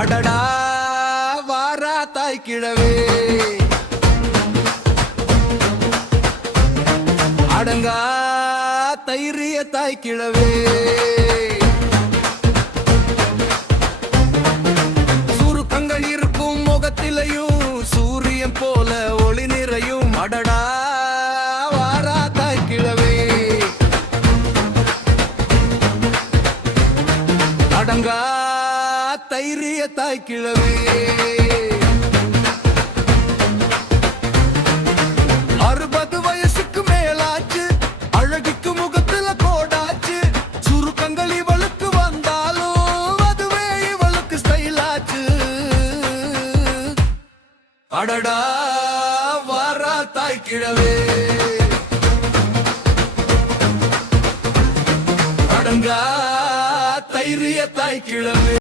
அடடா வாரா தாய் கிழவே, அடங்கா தைரிய தாய் கிழவே. சுருக்கங்கள் இருக்கும் முகத்திலையும் சூரியன் போல ஒளி நிறையும். அடடா வாரா தாய் கிழவே, அடங்கா தைரிய தாய் கிழவே. 60 வயசுக்கு மேலாச்சு, அழகுக்கு முகத்துல கோடாச்சு. சுருக்கங்கள் இவளுக்கு வந்தாலும் அதுவே இவளுக்கு ஸ்டைலாச்சு. அடடா வாரா தாய் கிழவே, அடங்கா தைரிய தாய் கிழவே.